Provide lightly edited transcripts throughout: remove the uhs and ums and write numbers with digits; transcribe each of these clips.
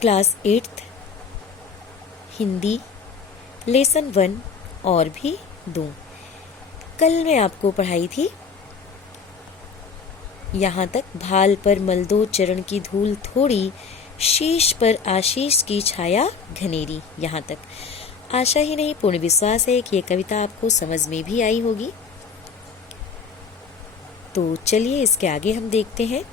Class 8th Hindi lesson 1 और भी दूं। कल मैं आपको पढ़ाई थी यहाँ तक, भाल पर मल दो चरण की धूल थोड़ी, शीश पर आशीष की छाया घनेरी। यहाँ तक। आशा ही नहीं पूर्ण विश्वास है कि ये कविता आपको समझ में भी आई होगी। तो चलिए इसके आगे हम देखते हैं।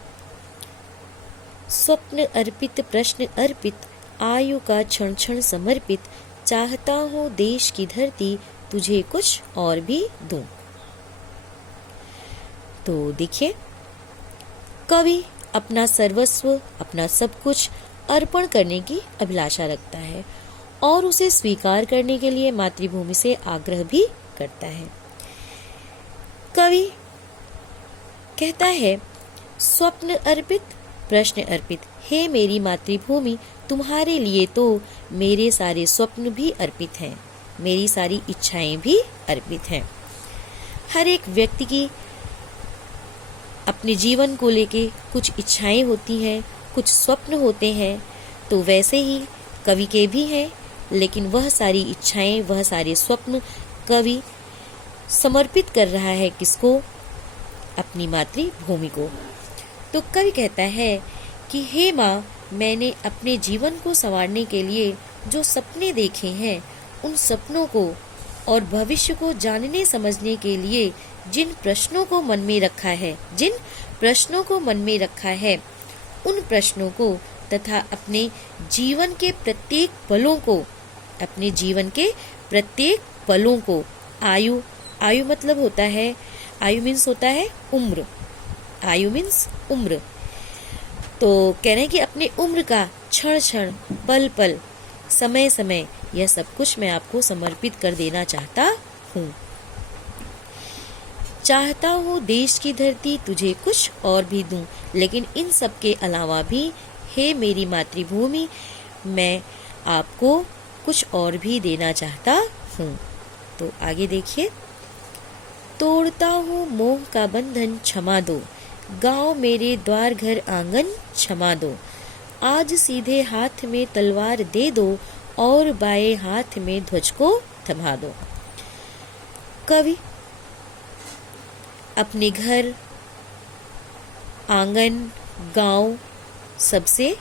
स्वप्न अर्पित प्रश्न अर्पित, आयु का क्षण क्षण समर्पित, चाहता हूँ देश की धरती तुझे कुछ और भी दूं। तो देखिए, कवि अपना सर्वस्व, अपना सब कुछ अर्पण करने की अभिलाषा रखता है और उसे स्वीकार करने के लिए मातृभूमि से आग्रह भी करता है। कवि कहता है, स्वप्न अर्पित प्रश्न अर्पित, हे मेरी मातृभूमि, तुम्हारे लिए तो मेरे सारे स्वप्न भी अर्पित हैं, मेरी सारी इच्छाएं भी अर्पित हैं। हर एक व्यक्ति की अपने जीवन को लेके कुछ इच्छाएं होती हैं, कुछ स्वप्न होते हैं, तो वैसे ही कवि के भी हैं, लेकिन वह सारी इच्छाएं, वह सारे स्वप्न कवि समर्पित कर रहा है किसको? अपनी मातृभूमि को। तो कवि कहता है कि हे माँ, मैंने अपने जीवन को संवारने के लिए जो सपने देखे हैं, उन सपनों को और भविष्य को जानने समझने के लिए जिन प्रश्नों को मन में रखा है, उन प्रश्नों को तथा अपने जीवन के प्रत्येक पलों को, आयु मतलब होता है, आयु मीन्स होता है उम्र, आयु मीन्स उम्र। तो कह रहे हैं कि अपने उम्र का क्षण क्षण, पल पल, समय समय, यह सब कुछ मैं आपको समर्पित कर देना चाहता हूँ। चाहता हूँ देश की धरती तुझे कुछ और भी दूं, लेकिन इन सब के अलावा भी हे मेरी मातृभूमि, मैं आपको कुछ और भी देना चाहता हूँ। तो आगे देखिए, तोड़ता हूँ मोह का बंधन क्षमा दो, गाँव मेरे द्वार घर आंगन क्षमा दो, आज सीधे हाथ में तलवार दे दो और बाएं हाथ में ध्वज को थमा दो। कवि अपने घर, आंगन, गांव सबसे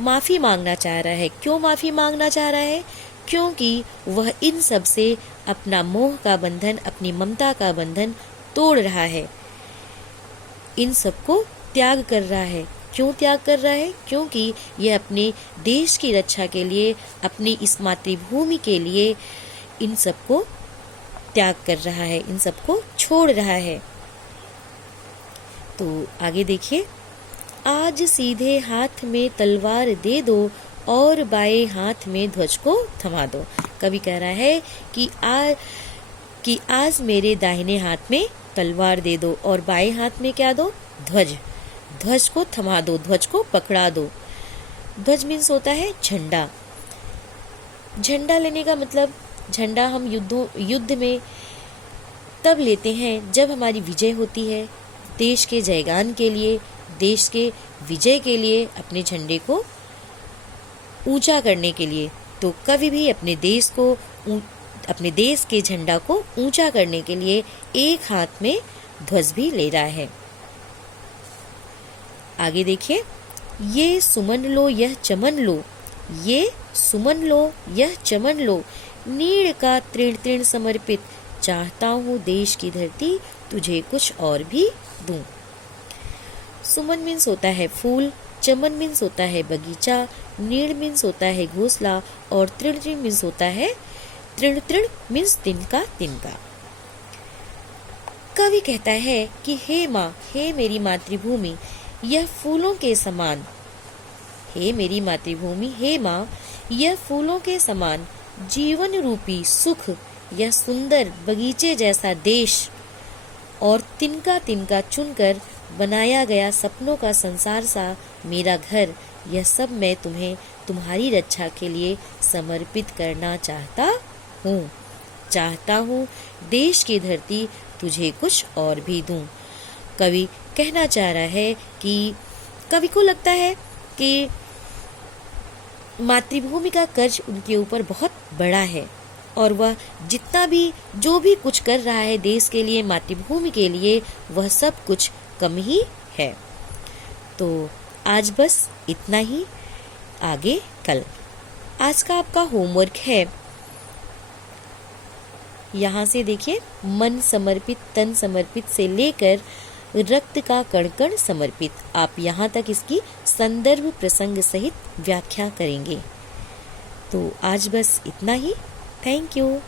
माफी मांगना चाह रहा है। क्यों माफी मांगना चाह रहा है? क्योंकि वह इन सब से अपना मोह का बंधन, अपनी ममता का बंधन तोड़ रहा है, इन सबको त्याग कर रहा है। क्यों त्याग कर रहा है? क्योंकि यह अपने देश की रक्षा के लिए, अपनी इस मातृभूमि के लिए इन सबको त्याग कर रहा है, इन सबको छोड़ रहा है। तो आगे देखिए, आज सीधे हाथ में तलवार दे दो और बाएं हाथ में ध्वज को थमा दो। कवि कह रहा है कि आज मेरे दाहिने हाथ में तलवार दे दो और बाएं हाथ में क्या दो? ध्वज को थमा दो, ध्वज को पकड़ा दो। ध्वज मीन्स होता है झंडा। झंडा लेने का मतलब, झंडा हम युद्ध में तब लेते हैं जब हमारी विजय होती है, देश के जयगान के लिए, देश के विजय के लिए, अपने झंडे को ऊंचा करने के लिए। तो कवि भी अपने देश के झंडा को ऊंचा करने के लिए एक हाथ में ध्वज भी ले रहा है। आगे देखिए, ये सुमन लो यह चमन लो, ये सुमन लो यह चमन लो, नीड़ का तृण तृण समर्पित, चाहता हूँ देश की धरती तुझे कुछ और भी दूं। सुमन मीन्स होता है फूल, चमन मीन्स होता है बगीचा, नीड़ मीन्स होता है घोंसला और तृण तृण मीन्स होता है, तृण तृण मीन्स तिनका तिनका। कवि कहता है कि हे माँ, हे मेरी मातृभूमि, यह फूलों के समान, हे मेरी मातृभूमि, हे माँ, यह फूलों के समान जीवन रूपी सुख, यह सुंदर बगीचे जैसा देश और तिनका तिनका चुनकर बनाया गया सपनों का संसार सा मेरा घर, यह सब मैं तुम्हें तुम्हारी रक्षा के लिए समर्पित करना चाहता हूँ। चाहता हूँ देश की धरती तुझे कुछ और भी दूं। कवि कहना चाह रहा है कि कवि को लगता है कि मातृभूमि का कर्ज उनके ऊपर बहुत बड़ा है और वह जितना भी जो भी कुछ कर रहा है देश के लिए, मातृभूमि के लिए, वह सब कुछ कम ही है। तो आज बस इतना ही, आगे कल। आज का आपका होमवर्क है, यहाँ से देखिए, मन समर्पित, तन समर्पित से लेकर रक्त का कण कण समर्पित, आप यहाँ तक इसकी संदर्भ प्रसंग सहित व्याख्या करेंगे। तो आज बस इतना ही। Thank you.